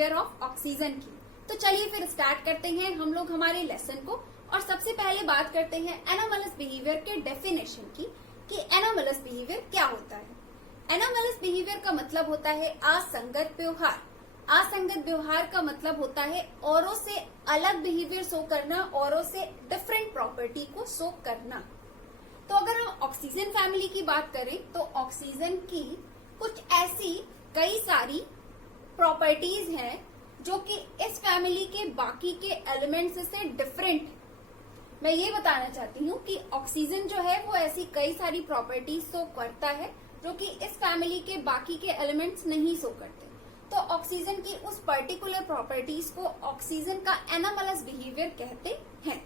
Behaviour of oxygen की। तो चलिए फिर स्टार्ट करते हैं हम लोग हमारे लेसन को। और सबसे पहले बात करते हैं एनोमलस बिहेवियर के डेफिनेशन की कि एनोमलस बिहेवियर क्या होता है। एनोमलस बिहेवियर का मतलब होता है असंगत व्यवहार। असंगत व्यवहार का मतलब होता है औरों से अलग बिहेवियर शो करना, औरों से डिफरेंट प्रॉपर्टी को शो करना। तो अगर हम ऑक्सीजन फैमिली की बात करें तो ऑक्सीजन की कुछ ऐसी कई सारी प्रॉपर्टीज हैं जो कि इस फैमिली के बाकी के एलिमेंट्स से डिफरेंट है। मैं ये बताना चाहती हूँ कि ऑक्सीजन जो है वो ऐसी कई सारी प्रॉपर्टीज शो करता है जो कि इस फैमिली के बाकी के एलिमेंट्स नहीं शो करते। तो ऑक्सीजन की उस पर्टिकुलर प्रॉपर्टीज को ऑक्सीजन का एनोमलस बिहेवियर कहते हैं।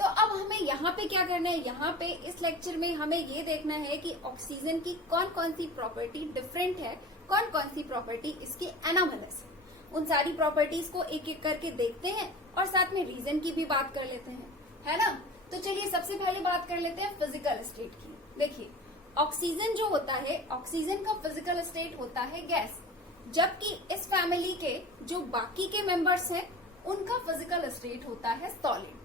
तो अब हमें यहाँ पे क्या करना है, यहाँ पे इस लेक्चर में हमें ये देखना है कि ऑक्सीजन की कौन कौन सी प्रॉपर्टी डिफरेंट है, कौन कौन सी प्रॉपर्टी इसकी एनोमलस है। उन सारी प्रॉपर्टीज को एक एक करके देखते हैं और साथ में रीजन की भी बात कर लेते हैं, है ना। तो चलिए सबसे पहले बात कर लेते हैं फिजिकल स्टेट की। देखिए ऑक्सीजन जो होता है, ऑक्सीजन का फिजिकल स्टेट होता है गैस, जबकि इस फैमिली के जो बाकी के मेंबर्स हैं उनका फिजिकल स्टेट होता है सॉलिड।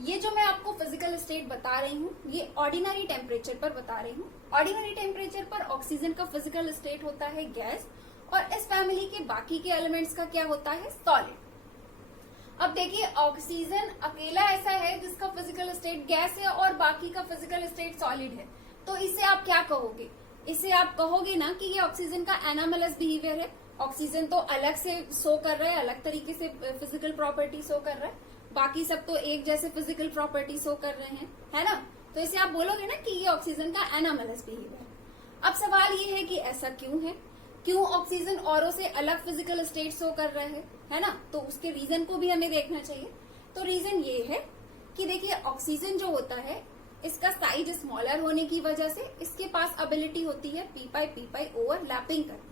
ये जो मैं आपको फिजिकल स्टेट बता रही हूँ ये ऑर्डिनरी टेम्परेचर पर बता रही हूँ। ऑर्डिनरी टेम्परेचर पर ऑक्सीजन का फिजिकल स्टेट होता है गैस और इस फैमिली के बाकी के एलिमेंट्स का क्या होता है, सॉलिड। अब देखिए ऑक्सीजन अकेला ऐसा है जिसका फिजिकल स्टेट गैस है और बाकी का फिजिकल स्टेट सॉलिड है। तो इसे आप क्या कहोगे, इसे आप कहोगे ना कि ये ऑक्सीजन का एनोमलस बिहेवियर है। ऑक्सीजन तो अलग से शो कर रहा है, अलग तरीके से फिजिकल प्रॉपर्टी शो कर रहा है, बाकी सब तो एक जैसे फिजिकल प्रॉपर्टी शो कर रहे हैं, है ना। तो इसे आप बोलोगे ना कि ये ऑक्सीजन का एनोमलस बिहेवियर है। अब सवाल ये है कि ऐसा क्यों है, क्यों ऑक्सीजन औरों से अलग फिजिकल स्टेट शो कर रहा है ना। तो उसके रीजन को भी हमें देखना चाहिए। तो रीजन ये है कि देखिए ऑक्सीजन जो होता है इसका साइज स्मॉलर होने की वजह से इसके पास एबिलिटी होती है पी पाई ओवरलैपिंग करने की।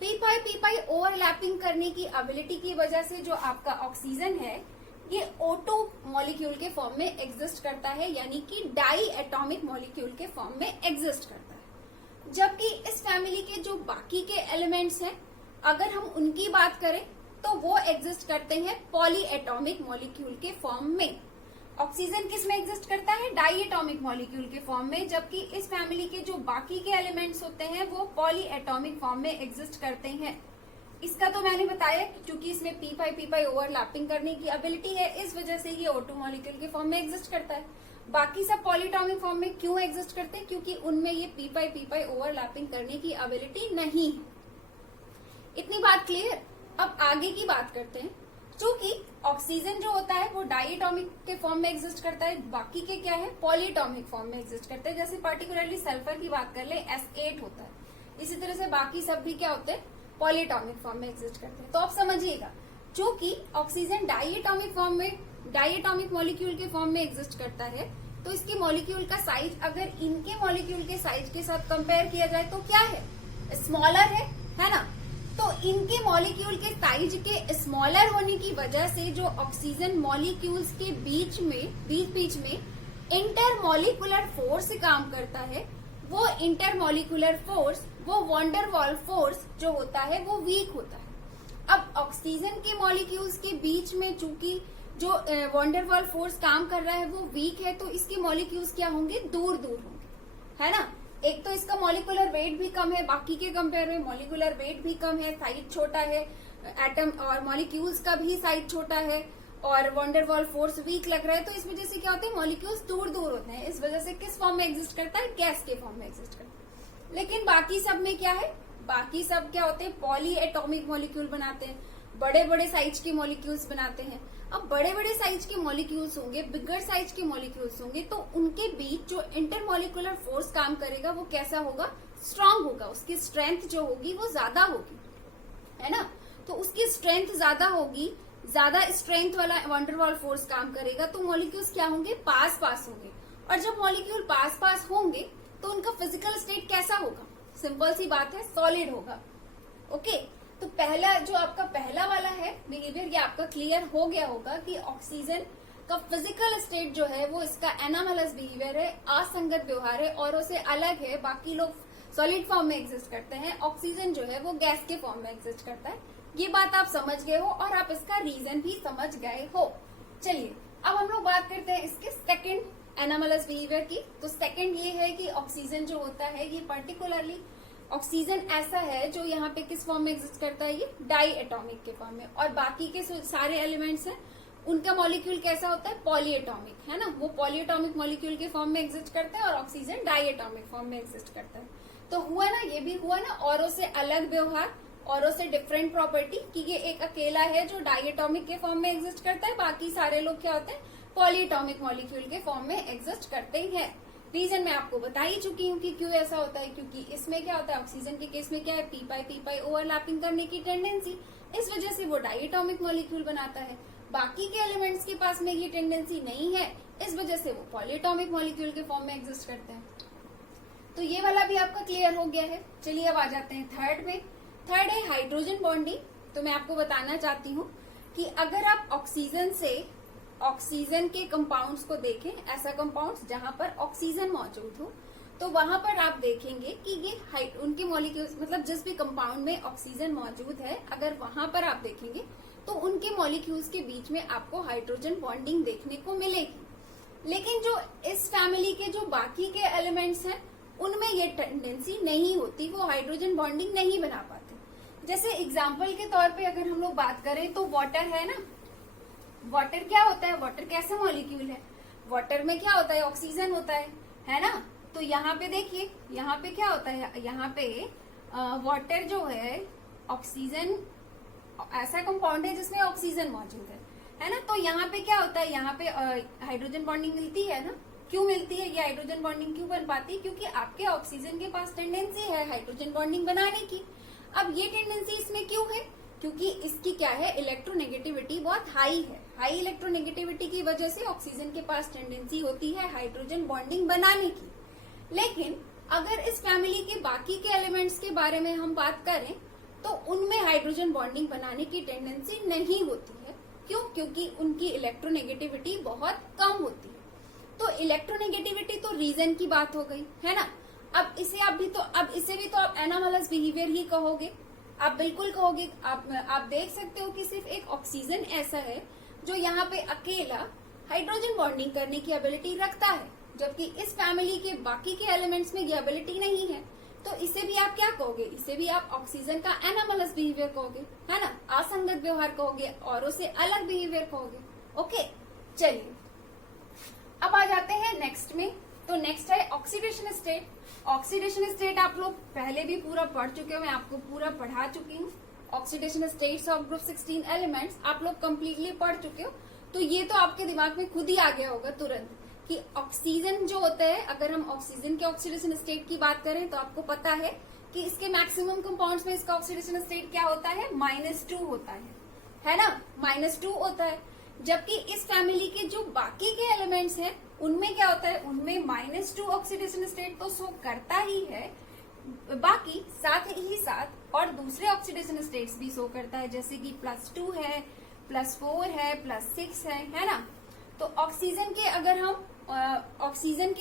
पी पाई ओवरलैपिंग करने की एबिलिटी की वजह से जो आपका ऑक्सीजन है ये O2 मॉलिक्यूल के फॉर्म में एग्जिस्ट करता है, यानी कि डाई एटॉमिक मॉलिक्यूल के फॉर्म में एग्जिस्ट करता है। जबकि इस फैमिली के जो बाकी के एलिमेंट्स हैं अगर हम उनकी बात करें तो वो एग्जिस्ट करते हैं पॉली एटॉमिक मॉलिक्यूल के फॉर्म में। ऑक्सीजन किस में एग्जिस्ट करता है, डाई एटॉमिक मॉलिक्यूल के फॉर्म में, जबकि इस फैमिली के जो बाकी के एलिमेंट्स होते हैं वो पॉली एटॉमिक फॉर्म में एग्जिस्ट करते हैं। इसका तो मैंने बताया क्योंकि इसमें पी पाई ओवरलैपिंग करने की एबिलिटी है, इस वजह से ये O2 मॉलिक्यूल के फॉर्म में एग्जिस्ट करता है। बाकी सब पॉलीटॉमिक फॉर्म में क्यों एग्जिस्ट करते हैं, क्योंकि उनमें ये पी पाई ओवरलैपिंग करने की एबिलिटी नहीं है। इतनी बात क्लियर। अब आगे की बात करते हैं। चूंकि ऑक्सीजन जो होता है वो डाईएटॉमिक के फॉर्म में एग्जिस्ट करता है, बाकी के क्या है, पॉलीटॉमिक फॉर्म में एग्जिस्ट करते हैं। जैसे पर्टिकुलरली सल्फर की बात कर ले S8 होता है, इसी तरह से बाकी सब भी क्या होते हैं, पॉलीटॉमिक फॉर्म में एग्जिस्ट करते हैं। तो आप समझिएगा चूंकि ऑक्सीजन डाईएटॉमिक फॉर्म में, डाईएटॉमिक मॉलिक्यूल के फॉर्म में एग्जिस्ट करता है तो इसकी मॉलिक्यूल का साइज अगर इनके मॉलिक्यूल के साइज के साथ कंपेयर किया जाए तो क्या है, स्मॉलर है ना। तो इनके मॉलिक्यूल के साइज के स्मॉलर होने की वजह से जो ऑक्सीजन मॉलिक्यूल्स के बीच में इंटरमॉलिक्यूलर फोर्स काम करता है, वो इंटरमॉलिक्यूलर फोर्स, वो वॉन्डर वॉल फोर्स जो होता है वो वीक होता है। अब ऑक्सीजन के मॉलिक्यूल्स के बीच में चूंकि जो वॉन्डर वॉल फोर्स काम कर रहा है वो वीक है, तो इसके मॉलिक्यूल्स क्या होंगे, दूर दूर होंगे, है ना। एक तो इसका मॉलिकुलर वेट भी कम है, बाकी के कंपेयर में मॉलिकुलर वेट भी कम है, साइज छोटा है, एटम और मॉलिक्यूल्स का भी साइज छोटा है और वॉन्डर वॉल फोर्स वीक लग रहा है। तो इस वजह से क्या होता है, मॉलिक्यूल्स दूर दूर होते हैं। इस वजह से किस फॉर्म में एग्जिस्ट करता है, गैस के फॉर्म में एग्जिस्ट करता है। लेकिन बाकी सब में क्या है, बाकी सब क्या होते हैं, पॉली एटॉमिक मॉलिक्यूल बनाते हैं, बड़े बड़े साइज के मॉलिक्यूल्स बनाते हैं। अब बड़े बड़े साइज के मॉलिक्यूल्स होंगे, बिगर साइज के मॉलिक्यूल्स होंगे, तो उनके बीच जो इंटरमॉलिकुलर फोर्स काम करेगा वो कैसा होगा, स्ट्रांग होगा। उसकी स्ट्रेंथ जो होगी वो ज्यादा होगी, है ना। तो उसकी स्ट्रेंथ ज्यादा होगी, ज्यादा स्ट्रेंथ वाला वॉन्डर वॉल फोर्स काम करेगा, तो मॉलिक्यूल्स क्या होंगे, पास पास होंगे। और जब मॉलिक्यूल पास पास होंगे तो उनका फिजिकल स्टेट कैसा होगा, सिंपल सी बात है, सॉलिड होगा। ओके, तो पहला जो आपका पहला वाला है बिहेवियर, ये आपका क्लियर हो गया होगा कि ऑक्सीजन का फिजिकल स्टेट जो है वो इसका एनोमलस बिहेवियर है, असंगत व्यवहार है, औरों से अलग है। बाकी लोग सॉलिड फॉर्म में एग्जिस्ट करते हैं, ऑक्सीजन जो है वो गैस के फॉर्म में एग्जिस्ट करता है। ये बात आप समझ गए हो और आप इसका रीजन भी समझ गए हो। चलिए अब हम लोग बात करते हैं इसके सेकंड एनामलस बिहेवियर की। तो सेकंड ये है कि ऑक्सीजन जो होता है ये पर्टिकुलरली ऑक्सीजन ऐसा है जो यहाँ पे किस फॉर्म में एग्जिस्ट करता है, ये डाई एटॉमिक के फॉर्म में, और बाकी के सारे एलिमेंट्स हैं उनका मॉलिक्यूल कैसा होता है, पॉली एटॉमिक, है ना। वो पॉली एटॉमिक मॉलिक्यूल के फॉर्म में एग्जिस्ट करता है और ऑक्सीजन डाई एटॉमिक फॉर्म में एग्जिस्ट करता है। तो हुआ ना, ये भी हुआ ना औरों से अलग व्यवहार, औरों से डिफरेंट प्रॉपर्टी, कि ये एक अकेला है जो डाई एटॉमिक के फॉर्म में एग्जिस्ट करता है, बाकी सारे लोग क्या होते हैं, पॉली एटॉमिक मॉलिक्यूल के फॉर्म में एग्जिस्ट करते हैं। रीजन मैं आपको बता ही चुकी हूँ कि क्यों ऐसा होता है, क्योंकि इसमें क्या होता है, ऑक्सीजन के केस में क्या है, पी पाई ओवरलैपिंग करने की टेंडेंसी, इस वजह से वो डाई एटॉमिक मॉलिक्यूल बनाता है। बाकी के एलिमेंट्स के पास में ये टेंडेंसी नहीं है, इस वजह से वो पॉली एटॉमिक मॉलिक्यूल के फॉर्म में एग्जिस्ट करते हैं। तो ये वाला भी आपका क्लियर हो गया है। चलिए अब आ जाते हैं थर्ड में। थर्ड है हाइड्रोजन बॉन्डिंग। तो मैं आपको बताना चाहती हूँ कि अगर आप ऑक्सीजन से ऑक्सीजन के कंपाउंड्स को देखें, ऐसा कंपाउंड्स जहां पर ऑक्सीजन मौजूद हो, तो वहां पर आप देखेंगे कि ये उनके मॉलिक्यूल्स, मतलब जिस भी कंपाउंड में ऑक्सीजन मौजूद है, अगर वहां पर आप देखेंगे तो उनके मॉलिक्यूल्स के बीच में आपको हाइड्रोजन बॉन्डिंग देखने को मिलेगी। लेकिन जो इस फैमिली के जो बाकी के एलिमेंट्स हैं उनमें ये टेंडेंसी नहीं होती, वो हाइड्रोजन बॉन्डिंग नहीं बना पाते। जैसे एग्जाम्पल के तौर पे अगर हम लोग बात करें तो वाटर है ना, वाटर क्या होता है, वाटर कैसा मॉलिक्यूल है, वाटर में क्या होता है, ऑक्सीजन होता है ना। तो यहाँ पे देखिए, यहाँ पे क्या होता है, यहाँ पे वाटर जो है ऑक्सीजन, ऐसा कंपाउंड है जिसमें ऑक्सीजन मौजूद है ना। तो यहाँ पे क्या होता है, यहाँ पे हाइड्रोजन बॉन्डिंग मिलती है ना। क्यों मिलती है, ये हाइड्रोजन बॉन्डिंग क्यों बन पाती है, क्योंकि आपके ऑक्सीजन के पास टेंडेंसी है हाइड्रोजन बॉन्डिंग बनाने की। अब ये टेंडेंसी इसमें क्यों है, क्योंकि इसकी क्या है, इलेक्ट्रोनेगेटिविटी बहुत हाई है। हाई इलेक्ट्रोनेगेटिविटी की वजह से ऑक्सीजन के पास टेंडेंसी होती है हाइड्रोजन बॉन्डिंग बनाने की। लेकिन अगर इस फैमिली के बाकी के एलिमेंट्स के बारे में हम बात करें तो उनमें हाइड्रोजन बॉन्डिंग बनाने की टेंडेंसी नहीं होती है। क्यों, क्योंकि उनकी इलेक्ट्रोनेगेटिविटी बहुत कम होती है। तो इलेक्ट्रोनेगेटिविटी तो रीजन की बात हो गई, है ना। अब इसे भी तो आप एनामलस बिहेवियर ही कहोगे, आप बिल्कुल कहोगे। आप देख सकते हो कि सिर्फ एक ऑक्सीजन ऐसा है जो यहाँ पे अकेला हाइड्रोजन बॉन्डिंग करने की एबिलिटी रखता है, जबकि इस फैमिली के बाकी के एलिमेंट्स में ये एबिलिटी नहीं है। तो इसे भी आप क्या कहोगे, इसे भी आप ऑक्सीजन का एनामलस बिहेवियर कहोगे, है ना, असंगत व्यवहार कहोगे, औरों से अलग बिहेवियर कहोगे। ओके, चलिए अब आ जाते हैं नेक्स्ट में। तो नेक्स्ट है ऑक्सीडेशन स्टेट। ऑक्सीडेशन स्टेट आप लोग पहले भी पूरा पढ़ चुके हो, मैं आपको पूरा पढ़ा चुकी हूँ। Oxidation states of group 16 elements आप लोग कंप्लीटली पढ़ चुके हो। तो ये तो आपके दिमाग में खुद ही आ गया होगा तुरंत कि ऑक्सीजन जो होता है, अगर हम ऑक्सीजन के ऑक्सीडेशन स्टेट की बात करें तो आपको पता है कि इसके मैक्सिमम कंपाउंड्स में इसका ऑक्सीडेशन स्टेट क्या होता है, -2 होता है ना, -2 होता है। जबकि इस फैमिली के जो बाकी के एलिमेंट्स हैं उनमें क्या होता है, उनमें -2 ऑक्सीडेशन स्टेट तो शो करता ही है, बाकी साथ ही साथ और दूसरे ऑक्सीडेशन स्टेट्स भी शो करता है, जैसे कि +2 है, +4 है, +6 है ना। तो ऑक्सीजन के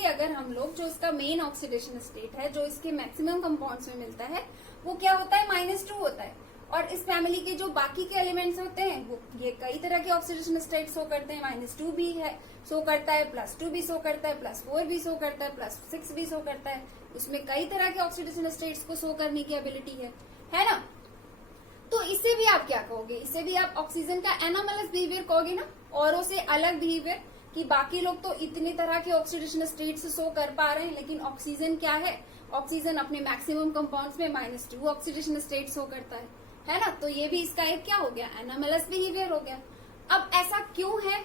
अगर हम लोग जो इसका मेन ऑक्सीडेशन स्टेट है, जो इसके मैक्सिमम कंपाउंड्स में मिलता है, वो क्या होता है, -2 होता है। और इस फैमिली के जो बाकी के एलिमेंट्स होते हैं वो ये कई तरह के ऑक्सीडेशन स्टेट शो करते हैं। -2 भी है शो करता है, +2 भी शो करता है, +4 भी शो करता है, +6 भी शो करता है। उसमें कई तरह के ऑक्सीडेशन स्टेट्स को शो करने की एबिलिटी है ना। तो इसे भी आप क्या कहोगे, इसे भी आप ऑक्सीजन का एनामलस बिहेवियर कहोगे ना, औरों से अलग बिहेवियर, कि बाकी लोग तो इतनी तरह के ऑक्सीडेशन स्टेट्स शो कर पा रहे हैं, लेकिन ऑक्सीजन क्या है, ऑक्सीजन अपने मैक्सिमम कंपाउंड्स में -2 ऑक्सीडेशन स्टेट शो करता है ना। तो ये भी इसका एक क्या हो गया, एनामलस बिहेवियर हो गया। अब ऐसा क्यों है,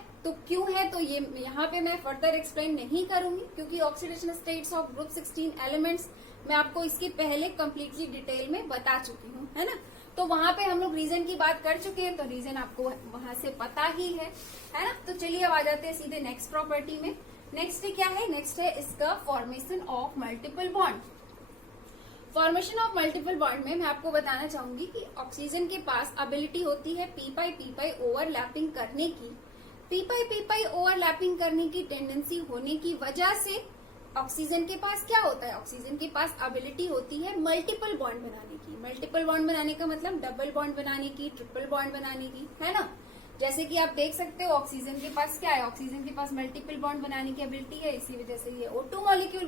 तो ये यहाँ पे मैं फर्दर एक्सप्लेन नहीं करूंगी, क्योंकि oxidation states of group 16 elements मैं आपको इसके पहले कंप्लीटली डिटेल में बता चुकी हूँ, है ना। तो वहां पे हम लोग रीजन की बात कर चुके हैं, तो रीजन आपको वहां से पता ही है ना। तो चलिए अब आ जाते हैं सीधे नेक्स्ट प्रॉपर्टी में। नेक्स्ट क्या है, नेक्स्ट है इसका formation of multiple bond. Formation of multiple bond में मैं आपको बताना चाहूंगी कि ऑक्सीजन के पास एबिलिटी होती है पी पाई ओवरलैपिंग करने की। पी पाई ओवरलैपिंग करने की टेंडेंसी होने की वजह से ऑक्सीजन के पास क्या होता है, ऑक्सीजन के पास एबिलिटी होती है मल्टीपल बॉन्ड बनाने की। मल्टीपल बॉन्ड बनाने का मतलब डबल बॉन्ड बनाने की, ट्रिपल बॉन्ड बनाने की, है ना। जैसे कि आप देख सकते हो ऑक्सीजन के पास क्या है, ऑक्सीजन के पास मल्टीपल बॉन्ड बनाने की एबिलिटी है, इसी वजह से ये O2 मॉलिक्यूल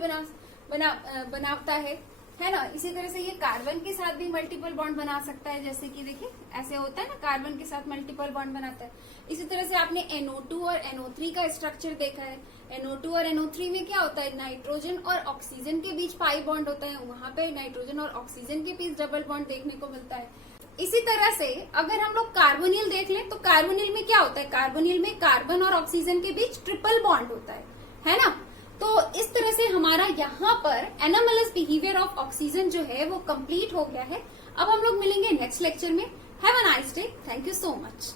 बनाता है ना। इसी तरह से ये कार्बन के साथ भी मल्टीपल बॉन्ड बना सकता है, जैसे कि देखिए ऐसे होता है ना, कार्बन के साथ मल्टीपल बॉन्ड बनाता है। इसी तरह से आपने NO2 और NO3 का स्ट्रक्चर देखा है। NO2 और NO3 में क्या होता है, नाइट्रोजन और ऑक्सीजन के बीच पाई बॉन्ड होता है, वहां पे नाइट्रोजन और ऑक्सीजन के बीच डबल बॉन्ड देखने को मिलता है। इसी तरह से अगर हम लोग कार्बोनिल देख लें तो कार्बोनिल में क्या होता है, कार्बोनिल में कार्बन और ऑक्सीजन के बीच ट्रिपल बॉन्ड होता है ना। तो इस तरह से हमारा यहाँ पर एनोमलस बिहेवियर ऑफ ऑक्सीजन जो है वो कंप्लीट हो गया है। अब हम लोग मिलेंगे नेक्स्ट लेक्चर में। Have a nice day, thank you so much.